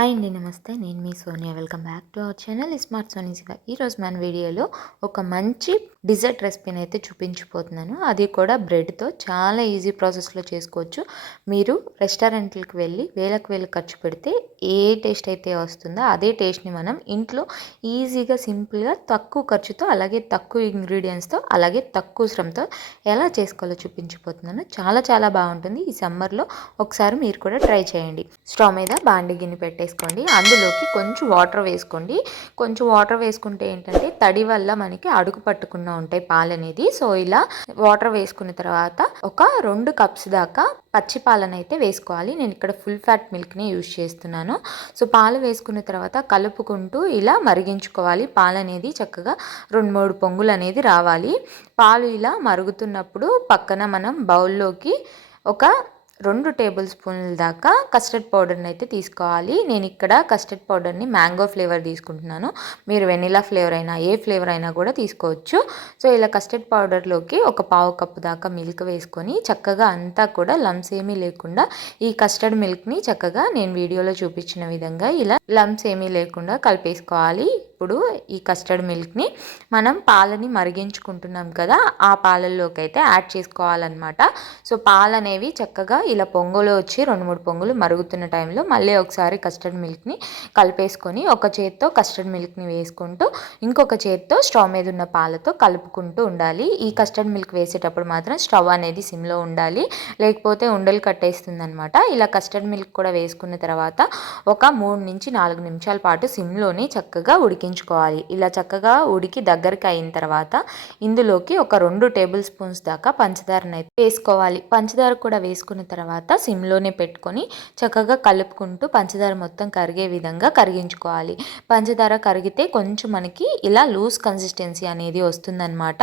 Hi అండి, నమస్తే. నేను మీ Sonia. Welcome back to our channel smart సోనీస్గా. ఈరోజు మన వీడియోలో ఒక మంచి డిజర్ట్ రెసిపీని అయితే చూపించిపోతున్నాను. అది కూడా బ్రెడ్తో చాలా ఈజీ ప్రాసెస్లో చేసుకోవచ్చు. మీరు రెస్టారెంట్లకు వెళ్ళి వేలకు వేలు ఖర్చు పెడితే ఏ టేస్ట్ అయితే వస్తుందో అదే టేస్ట్ని మనం ఇంట్లో ఈజీగా సింపుల్గా తక్కువ ఖర్చుతో, అలాగే తక్కువ ఇంగ్రీడియంట్స్తో, అలాగే తక్కువ శ్రమతో ఎలా చేసుకోవాలో చూపించిపోతున్నాను. చాలా చాలా బాగుంటుంది. ఈ సమ్మర్లో ఒకసారి మీరు కూడా ట్రై చేయండి. స్టవ్ మీద బాండి గిన్నె పెట్టేసుకోండి. అందులోకి కొంచెం వాటర్ వేసుకోండి. కొంచెం వాటర్ వేసుకుంటే ఏంటంటే తడి వల్ల మనకి అడుగు పట్టకుండా ఉంటాయి పాలు అనేది. సో ఇలా వాటర్ వేసుకున్న తర్వాత ఒక 2 కప్స్ దాకా పచ్చి పాలను అయితే వేసుకోవాలి. నేను ఇక్కడ ఫుల్ ఫ్యాట్ మిల్క్ని యూజ్ చేస్తున్నాను. సో పాలు వేసుకున్న తర్వాత కలుపుకుంటూ ఇలా మరిగించుకోవాలి. పాలు అనేది చక్కగా 2-3 పొంగులు అనేది రావాలి. పాలు ఇలా మరుగుతున్నప్పుడు పక్కన మనం బౌల్లోకి ఒక 2 టేబుల్ స్పూన్ల దాకా కస్టర్డ్ పౌడర్ని అయితే తీసుకోవాలి. నేను ఇక్కడ కస్టర్డ్ పౌడర్ని మ్యాంగో ఫ్లేవర్ తీసుకుంటున్నాను. మీరు వెనిలా ఫ్లేవర్ అయినా ఏ ఫ్లేవర్ అయినా కూడా తీసుకోవచ్చు. సో ఇలా కస్టర్డ్ పౌడర్లోకి ఒక పావు కప్పు దాకా మిల్క్ వేసుకొని చక్కగా అంతా కూడా లమ్స్ ఏమీ లేకుండా ఈ కస్టర్డ్ మిల్క్ని చక్కగా నేను వీడియోలో చూపించిన విధంగా ఇలా లమ్స్ ఏమీ లేకుండా కలిపేసుకోవాలి. ఇప్పుడు ఈ కస్టర్డ్ మిల్క్ని మనం పాలని మరిగించుకుంటున్నాం కదా, ఆ పాలల్లోకి అయితే యాడ్ చేసుకోవాలన్నమాట. సో పాలు అనేవి చక్కగా ఇలా పొంగులో వచ్చి 2-3 పొంగులు మరుగుతున్న టైంలో మళ్ళీ ఒకసారి కస్టర్డ్ మిల్క్ని కలిపేసుకొని ఒక చేత్తో కస్టర్డ్ మిల్క్ని వేసుకుంటూ ఇంకొక చేత్తో స్టవ్ మీద ఉన్న పాలతో కలుపుకుంటూ ఉండాలి. ఈ కస్టర్డ్ మిల్క్ వేసేటప్పుడు మాత్రం స్టవ్ అనేది సిమ్లో ఉండాలి, లేకపోతే ఉండలు కట్టేస్తుంది అనమాట. ఇలా కస్టర్డ్ మిల్క్ కూడా వేసుకున్న తర్వాత ఒక 3-4 నిమిషాల పాటు సిమ్లోనే చక్కగా ఉడికించుకోవాలి. ఇలా చక్కగా ఉడికి దగ్గరికి అయిన తర్వాత ఇందులోకి ఒక 2 టేబుల్ స్పూన్స్ దాకా పంచదారను అయితే వేసుకోవాలి. పంచదార కూడా వేసుకున్న తర్వాత సిమ్లోనే పెట్టుకొని చక్కగా కలుపుకుంటూ పంచదార మొత్తం కరిగే విధంగా కరిగించుకోవాలి. పంచదార కరిగితే కొంచెం మనకి ఇలా లూజ్ కన్సిస్టెన్సీ అనేది వస్తుందన్నమాట.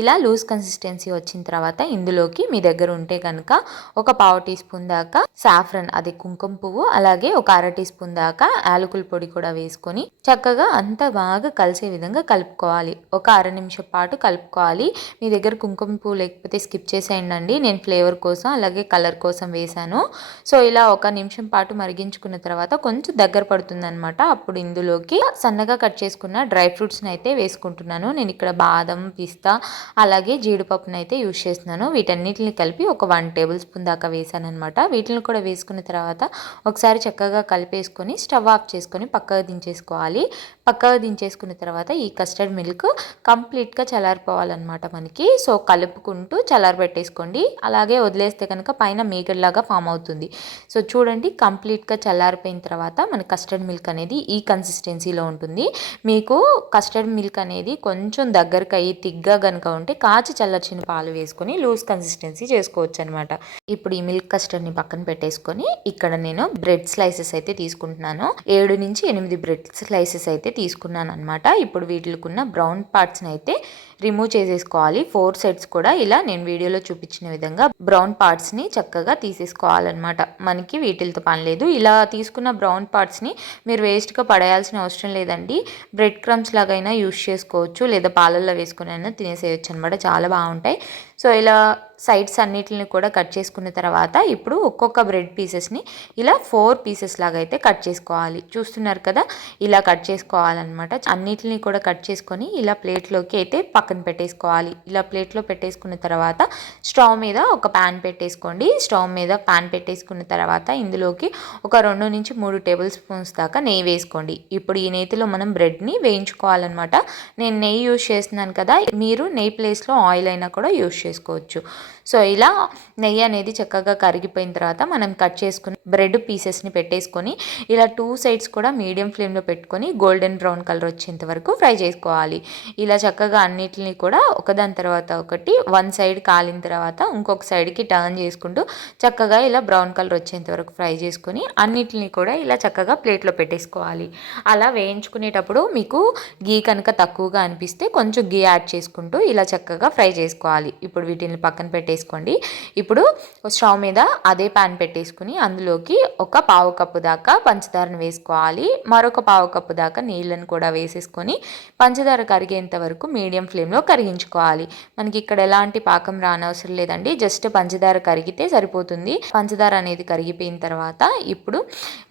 ఇలా లూజ్ కన్సిస్టెన్సీ వచ్చిన తర్వాత ఇందులోకి మీ దగ్గర ఉంటే కనుక ఒక పావు టీ స్పూన్ దాకా సాఫ్రన్, అది కుంకుమ పువ్వు, అలాగే ఒక 1/2 టీ స్పూన్ దాకా యాలకుల పొడి కూడా వేసుకొని చక్కగా అంతా బాగా కలిసే విధంగా కలుపుకోవాలి. ఒక 1/2 నిమిషం పాటు కలుపుకోవాలి. మీ దగ్గర కుంకుమ పువ్వు లేకపోతే స్కిప్ చేసేయండి. నేను ఫ్లేవర్ కోసం అలాగే కలర్ కోసం వేసాను. సో ఇలా 1 నిమిషం పాటు మరిగించుకున్న తర్వాత కొంచెం దగ్గర పడుతుందన్నమాట. అప్పుడు ఇందులోకి సన్నగా కట్ చేసుకున్న డ్రై ఫ్రూట్స్ని అయితే వేసుకుంటున్నాను. నేను ఇక్కడ బాదం, పిస్తా, అలాగే జీడిపప్పును అయితే యూజ్ చేస్తున్నాను. వీటన్నిటిని కలిపి ఒక 1 టేబుల్ స్పూన్ దాకా వేసాను అనమాట. వీటిని కూడా వేసుకున్న తర్వాత ఒకసారి చక్కగా కలిపేసుకొని స్టవ్ ఆఫ్ చేసుకొని పక్కకు దించేసుకోవాలి. పక్కకు దించేసుకున్న తర్వాత ఈ కస్టర్డ్ మిల్క్ కంప్లీట్గా చల్లారిపోవాలన్నమాట మనకి. సో కలుపుకుంటూ చల్లారబెట్టేసుకోండి. అలాగే వదిలేస్తే కనుక పైన మీగడలాగా ఫామ్ అవుతుంది. సో చూడండి, కంప్లీట్గా చల్లారిపోయిన తర్వాత మన కస్టర్డ్ మిల్క్ అనేది ఈ కన్సిస్టెన్సీలో ఉంటుంది. మీకు కస్టర్డ్ మిల్క్ అనేది కొంచెం దగ్గరకు అయ్యి తిగ్గా కనుక ఉంటే కాచి చల్లార్చిన పాలు వేసుకొని లూజ్ కన్సిస్టెన్సీ చేసుకోవచ్చు అనమాట. ఇప్పుడు ఈ మిల్క్ కస్టర్డ్ని పక్కన పెట్టేసుకొని ఇక్కడ నేను బ్రెడ్ స్లైసెస్ అయితే తీసుకుంటున్నాను. 7-8 బ్రెడ్ స్లైసెస్ అయితే తీసుకున్నాను అనమాట. ఇప్పుడు వీటికున్న బ్రౌన్ పార్ట్స్ని అయితే రిమూవ్ చేసేసుకోవాలి. 4 సెట్స్ కూడా ఇలా నేను వీడియోలో చూపించిన విధంగా బ్రౌన్ పార్ట్స్ని చక్కగా తీసేసుకోవాలన్నమాట. మనకి వీటితో పని లేదు. ఇలా తీసుకున్న బ్రౌన్ పార్ట్స్ని మీరు వేస్ట్గా పడేయాల్సిన అవసరం లేదండి. బ్రెడ్ క్రమ్స్ లాగైనా యూస్ చేసుకోవచ్చు, లేదా పాలల్లో వేసుకుని అయినా తినేసేయచ్చు అనమాట. చాలా బాగుంటాయి. సో ఇలా సైడ్స్ అన్నిటిని కూడా కట్ చేసుకున్న తర్వాత ఇప్పుడు ఒక్కొక్క బ్రెడ్ పీసెస్ని ఇలా 4 పీసెస్ లాగా అయితే కట్ చేసుకోవాలి. చూస్తున్నారు కదా, ఇలా కట్ చేసుకోవాలన్నమాట. అన్నిటిని కూడా కట్ చేసుకొని ఇలా ప్లేట్లోకి అయితే పక్కన పెట్టేసుకోవాలి. ఇలా ప్లేట్లో పెట్టేసుకున్న తర్వాత స్టవ్ మీద ఒక ప్యాన్ పెట్టేసుకోండి. స్టవ్ మీద ప్యాన్ పెట్టేసుకున్న తర్వాత ఇందులోకి ఒక 2-3 టేబుల్ స్పూన్స్ దాకా నెయ్యి వేసుకోండి. ఇప్పుడు ఈ నెయ్యిలో మనం బ్రెడ్ని వేయించుకోవాలన్నమాట. నేను నెయ్యి యూజ్ చేస్తున్నాను కదా, మీరు నెయ్యి ప్లేస్లో ఆయిల్ అయినా కూడా యూజ్ చేసుకోవచ్చు. సో ఇలా నెయ్యి అనేది చక్కగా కరిగిపోయిన తర్వాత మనం కట్ చేసుకుని బ్రెడ్ పీసెస్ని పెట్టేసుకొని ఇలా 2 సైడ్స్ కూడా మీడియం ఫ్లేమ్లో పెట్టుకొని గోల్డెన్ బ్రౌన్ కలర్ వచ్చేంత వరకు ఫ్రై చేసుకోవాలి. ఇలా చక్కగా అన్నిటిని కూడా ఒకదాని తర్వాత ఒకటి 1 సైడ్ కాలిన తర్వాత ఇంకొక సైడ్కి టర్న్ చేసుకుంటూ చక్కగా ఇలా బ్రౌన్ కలర్ వచ్చేంత వరకు ఫ్రై చేసుకొని అన్నిటిని కూడా ఇలా చక్కగా ప్లేట్లో పెట్టేసుకోవాలి. అలా వేయించుకునేటప్పుడు మీకు గీ కనుక తక్కువగా అనిపిస్తే కొంచెం గీ యాడ్ చేసుకుంటూ ఇలా చక్కగా ఫ్రై చేసుకోవాలి. ఇప్పుడు వీటిని పక్కన పెట్టేసుకోండి. ఇప్పుడు స్టవ్ మీద అదే ప్యాన్ పెట్టేసుకుని అందులోకి ఒక పావు కప్పు దాకా పంచదారను వేసుకోవాలి. మరొక పావు కప్పు దాకా నీళ్ళను కూడా వేసేసుకొని పంచదార కరిగేంత వరకు మీడియం ఫ్లేమ్ ఫ్లేమ్లో కరిగించుకోవాలి. మనకి ఇక్కడ ఎలాంటి పాకం రానవసరం లేదండి, జస్ట్ పంచదార కరిగితే సరిపోతుంది. పంచదార అనేది కరిగిపోయిన తర్వాత ఇప్పుడు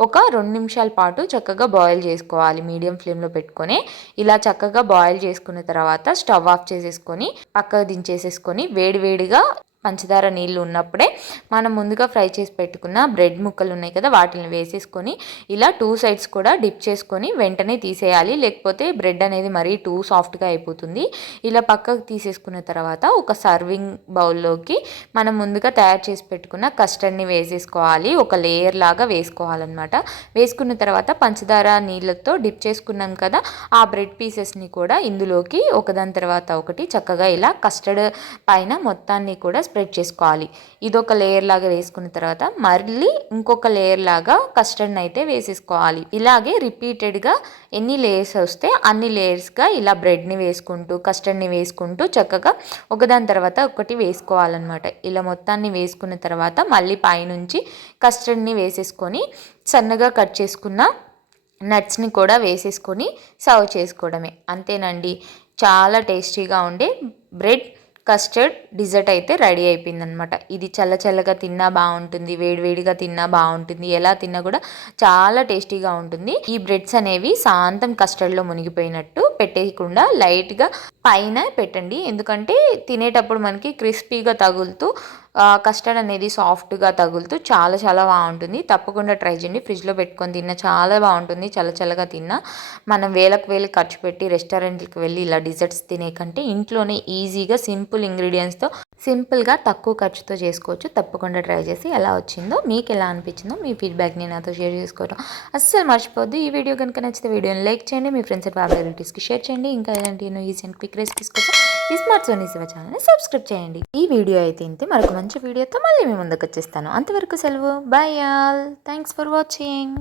ఒక 2 నిమిషాల పాటు చక్కగా బాయిల్ చేసుకోవాలి మీడియం ఫ్లేమ్లో పెట్టుకొని. ఇలా చక్కగా బాయిల్ చేసుకున్న తర్వాత స్టవ్ ఆఫ్ చేసేసుకొని పక్కకు దించేసేసుకొని వేడివేడిగా పంచదార నీళ్ళు ఉన్నప్పుడే మనం ముందుగా ఫ్రై చేసి పెట్టుకున్న బ్రెడ్ ముక్కలు ఉన్నాయి కదా, వాటిని వేసేసుకొని ఇలా 2 సైడ్స్ కూడా డిప్ చేసుకొని వెంటనే తీసేయాలి, లేకపోతే బ్రెడ్ అనేది మరీ టూ సాఫ్ట్గా అయిపోతుంది. ఇలా పక్కకు తీసేసుకున్న తర్వాత ఒక సర్వింగ్ బౌల్లోకి మనం ముందుగా తయారు చేసి పెట్టుకున్న కస్టర్డ్ని వేసేసుకోవాలి. ఒక లేయర్ లాగా వేసుకోవాలన్నమాట. వేసుకున్న తర్వాత పంచదార నీళ్ళతో డిప్ చేసుకున్నాం కదా, ఆ బ్రెడ్ పీసెస్ని కూడా ఇందులోకి ఒకదాని తర్వాత ఒకటి చక్కగా ఇలా కస్టర్డ్ పైన మొత్తాన్ని కూడా స్ప్రెడ్ చేసుకోవాలి. ఇదొక లేయర్ లాగా వేసుకున్న తర్వాత మళ్ళీ ఇంకొక లేయర్ లాగా కస్టర్డ్ని అయితే వేసేసుకోవాలి. ఇలాగే రిపీటెడ్గా ఎన్ని లేయర్స్ వస్తే అన్ని లేయర్స్గా ఇలా బ్రెడ్ని వేసుకుంటూ కస్టర్డ్ని వేసుకుంటూ చక్కగా ఒకదాని తర్వాత ఒకటి వేసుకోవాలన్నమాట. ఇలా మొత్తాన్ని వేసుకున్న తర్వాత మళ్ళీ పైనుంచి కస్టర్డ్ని వేసేసుకొని సన్నగా కట్ చేసుకున్న నట్స్ని కూడా వేసేసుకొని సర్వ్ చేసుకోవడమే. అంతేనండి, చాలా టేస్టీగా ఉండే బ్రెడ్ కస్టర్డ్ డిజర్ట్ అయితే రెడీ అయిపోయిందనమాట. ఇది చల్లగా తిన్నా బాగుంటుంది, వేడివేడిగా తిన్నా బాగుంటుంది, ఎలా తిన్నా కూడా చాలా టేస్టీగా ఉంటుంది. ఈ బ్రెడ్స్ అనేవి శాంతం కస్టర్డ్లో మునిగిపోయినట్టు పెట్టేయకుండా లైట్గా పైన పెట్టండి, ఎందుకంటే తినేటప్పుడు మనకి క్రిస్పీగా తగులుతూ కస్టర్డ్ అనేది సాఫ్ట్గా తగులుతూ చాలా బాగుంటుంది. తప్పకుండా ట్రై చేయండి. ఫ్రిడ్జ్లో పెట్టుకొని తిన్నా చాలా బాగుంటుంది. చల్లగా తిన్నా. మనం వేలకు ఖర్చు పెట్టి రెస్టారెంట్కి వెళ్ళి ఇలా డిజర్ట్స్ తినే కంటే ఇంట్లోనే ఈజీగా సింపుల్ ఇంగ్రీడియంట్స్తో సింపుల్గా తక్కువ ఖర్చుతో చేసుకోవచ్చు. తప్పకుండా ట్రై చేసి ఎలా వచ్చిందో, మీకు ఎలా అనిపించిందో మీ ఫీడ్బ్యాక్ని నాతో షేర్ చేసుకోవడం అస్సలు మర్చిపోద్దు. ఈ వీడియో కనుక నచ్చితే వీడియోని లైక్ చేయండి, మీ ఫ్రెండ్స్ అండ్ ఫ్యామిలీ రిలేటివ్స్కి షేర్ చేయండి. ఇంకా ఎలాంటి ఈజీ అండ్ క్విక్ రెసిపీస్ కోసం ఈ స్మార్ట్ సోనీ శివ ఛానల్ని సబ్స్క్రైబ్ చేయండి. ఈ వీడియో అయితే ఇంతే, మరొక మంచి వీడియోతో మళ్ళీ మీ ముందుకు వచ్చేస్తాను. అంతవరకు సెలవు. By all. Thanks for watching.